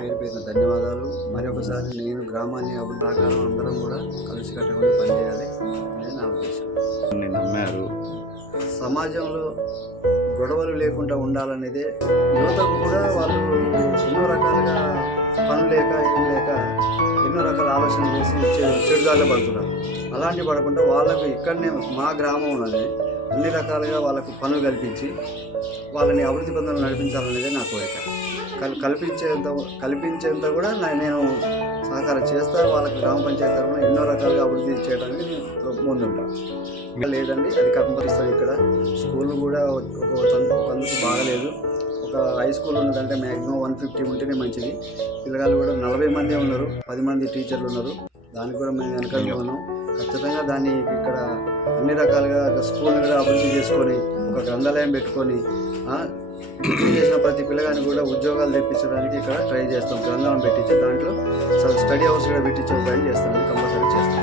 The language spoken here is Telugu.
పేరు పేరున ధన్యవాదాలు. మరొకసారి నేను గ్రామాన్ని అభివృద్ధి సహకారం అందరం కూడా కలిసికట్టుకొని పనిచేయాలి అనేది నా ఉద్దేశం. నమ్మారు సమాజంలో గొడవలు లేకుండా ఉండాలనేదే యువతకు కూడా వాళ్ళు ఎన్నో రకాలుగా పనులు లేక ఏం లేక ఎన్నో రకాల ఆలోచనలు చేసి చెడుదారిలో పడుతున్నారు. అలాంటివి పడకుండా వాళ్ళకు ఇక్కడనే మా గ్రామంలోనే అన్ని రకాలుగా వాళ్ళకు పనులు కల్పించి వాళ్ళని అభివృద్ధి పనులు నడిపించాలనేదే నా కోరిక. కల్పించేంత కూడా నేను సహకారం చేస్తారు. వాళ్ళకి గ్రామ పంచాయతీ తరఫున ఎన్నో రకాలుగా అభివృద్ధి చేయడానికి ముందుంటాను. లేదండి, అది కంపల్సరీ. ఇక్కడ స్కూల్ కూడా ఒకందుకు బాగలేదు. ఒక హై స్కూల్ ఉన్నదంటే మ్యాక్సిమం 150 ఉంటేనే మంచిది. పిల్లగాళ్ళు కూడా 40 మంది ఉన్నారు, 10 మంది టీచర్లు ఉన్నారు. దానికి కూడా మేము వెనకాల ఉన్నాం. ఖచ్చితంగా దాన్ని ఇక్కడ అన్ని రకాలుగా స్కూల్ కూడా అభివృద్ధి చేసుకొని ఒక గ్రంథాలయం పెట్టుకొని డిగ్రీ చేసిన ప్రతి పిల్లగాని కూడా ఉద్యోగాలు తెప్పించడానికి ఇక్కడ ట్రై చేస్తాం. గ్రంథాలయం పెట్టించి దాంట్లో స్టడీ హౌస్ కూడా పెట్టించే ట్రై చేస్తామని కంపల్సరీ చేస్తాం.